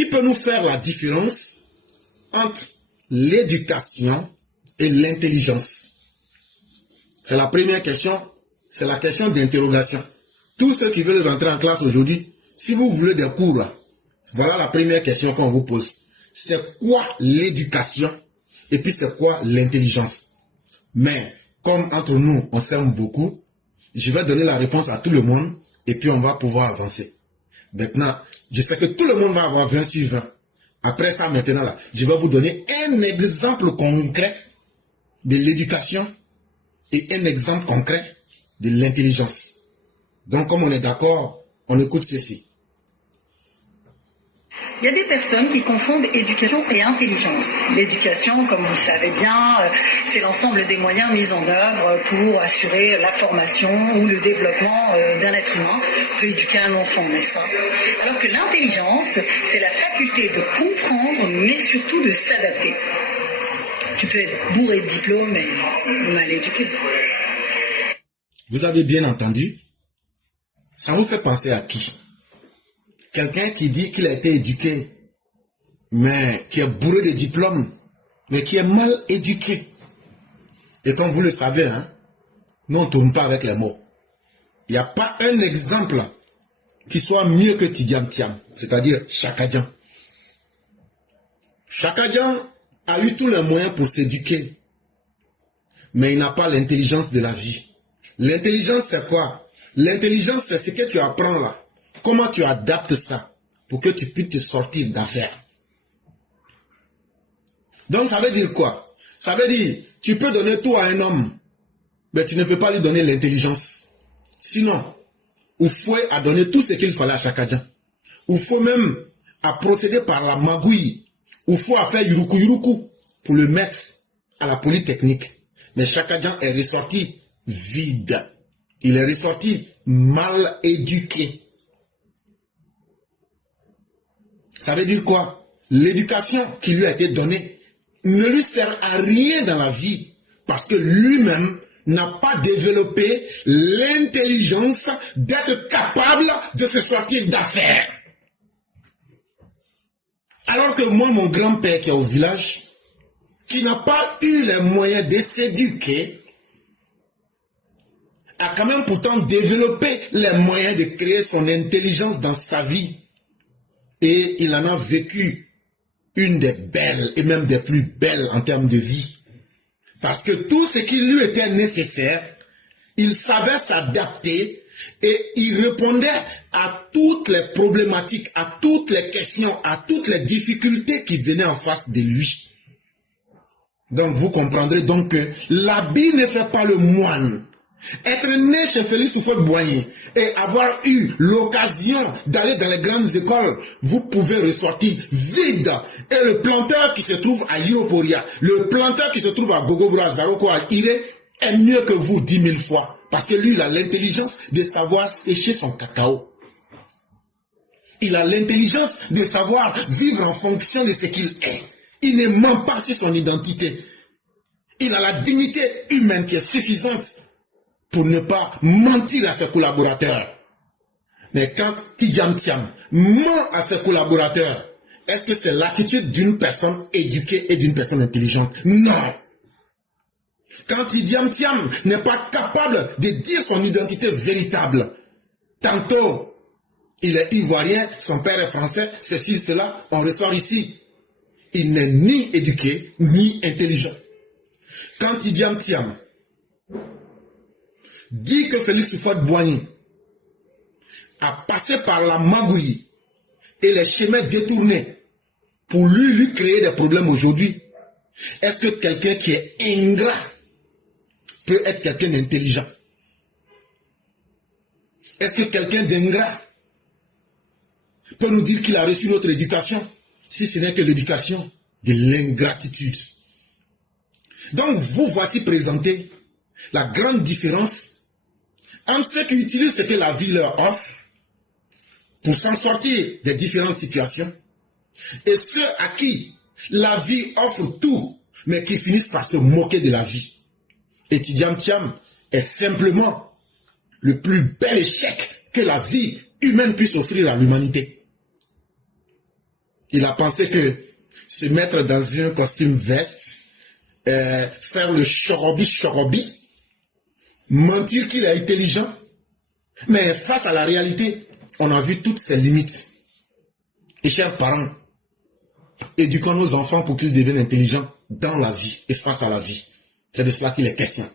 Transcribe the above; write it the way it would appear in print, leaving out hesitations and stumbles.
qui peut nous faire la différence entre l'éducation et l'intelligence? C'est la première question, c'est la question d'interrogation. Tous ceux qui veulent rentrer en classe aujourd'hui, si vous voulez des cours là, voilà la première question qu'on vous pose. C'est quoi l'éducation et puis c'est quoi l'intelligence? Mais comme entre nous, on s'aime beaucoup, je vais donner la réponse à tout le monde et puis on va pouvoir avancer. Maintenant, je sais que tout le monde va avoir 20 sur 20. Après ça, maintenant, là, je vais vous donner un exemple concret de l'éducation et un exemple concret de l'intelligence. Donc, comme on est d'accord, on écoute ceci. Il y a des personnes qui confondent éducation et intelligence. L'éducation, comme vous le savez bien, c'est l'ensemble des moyens mis en œuvre pour assurer la formation ou le développement d'un être humain. On peut éduquer un enfant, n'est-ce pas? Alors que l'intelligence, c'est la faculté de comprendre, mais surtout de s'adapter. Tu peux être bourré de diplômes et mal éduqué. Vous avez bien entendu? Ça vous fait penser à qui? Quelqu'un qui dit qu'il a été éduqué, mais qui est bourré de diplômes, mais qui est mal éduqué. Et comme vous le savez, hein, nous on ne tourne pas avec les mots. Il n'y a pas un exemple qui soit mieux que Tidiane Thiam, c'est-à-dire Chaka Dian. Chaka Dian a eu tous les moyens pour s'éduquer, mais il n'a pas l'intelligence de la vie. L'intelligence, c'est quoi? L'intelligence, c'est ce que tu apprends là. Comment tu adaptes ça pour que tu puisses te sortir d'affaires? Donc ça veut dire quoi? Ça veut dire, tu peux donner tout à un homme, mais tu ne peux pas lui donner l'intelligence. Sinon, Oufoué a donné tout ce qu'il fallait à Chaka Dian. Oufou même a procédé par la magouille. Oufou a fait yuruku pour le mettre à la polytechnique. Mais Chaka Dian est ressorti vide. Il est ressorti mal éduqué. Ça veut dire quoi? L'éducation qui lui a été donnée ne lui sert à rien dans la vie parce que lui-même n'a pas développé l'intelligence d'être capable de se sortir d'affaires. Alors que moi, mon grand-père qui est au village, qui n'a pas eu les moyens de s'éduquer, a quand même pourtant développé les moyens de créer son intelligence dans sa vie. Et il en a vécu une des belles et même des plus belles en termes de vie. Parce que tout ce qui lui était nécessaire, il savait s'adapter et il répondait à toutes les problématiques, à toutes les questions, à toutes les difficultés qui venaient en face de lui. Donc vous comprendrez donc que l'habit ne fait pas le moine. Être né chez Félix Houphouët-Boigny et avoir eu l'occasion d'aller dans les grandes écoles, vous pouvez ressortir vide. Et le planteur qui se trouve à Yoroporia, le planteur qui se trouve à Gogobra, Zaroko, à Iré, est mieux que vous 10 000 fois. Parce que lui, il a l'intelligence de savoir sécher son cacao. Il a l'intelligence de savoir vivre en fonction de ce qu'il est. Il ne ment pas sur son identité. Il a la dignité humaine qui est suffisante pour ne pas mentir à ses collaborateurs. Mais quand Tidiane Thiam ment à ses collaborateurs, est-ce que c'est l'attitude d'une personne éduquée et d'une personne intelligente? Non. Quand Tidiane Thiam n'est pas capable de dire son identité véritable, tantôt il est ivoirien, son père est français, ceci, cela, on ressort ici. Il n'est ni éduqué, ni intelligent. Quand Tidiane Thiam dit que Félix Houphouët-Boigny a passé par la magouille et les chemins détournés pour lui créer des problèmes aujourd'hui, est-ce que quelqu'un qui est ingrat peut être quelqu'un d'intelligent? Est-ce que quelqu'un d'ingrat peut nous dire qu'il a reçu notre éducation, si ce n'est que l'éducation de l'ingratitude? Donc vous voici présenté la grande différence entre ceux qui utilisent ce que la vie leur offre pour s'en sortir des différentes situations et ceux à qui la vie offre tout, mais qui finissent par se moquer de la vie. Et Tidiane Thiam est simplement le plus bel échec que la vie humaine puisse offrir à l'humanité. Il a pensé que se mettre dans un costume veste, faire le chorobi, mentir qu'il est intelligent. Mais face à la réalité, on a vu toutes ses limites. Et chers parents, éduquons nos enfants pour qu'ils deviennent intelligents dans la vie et face à la vie. C'est de cela qu'il est question.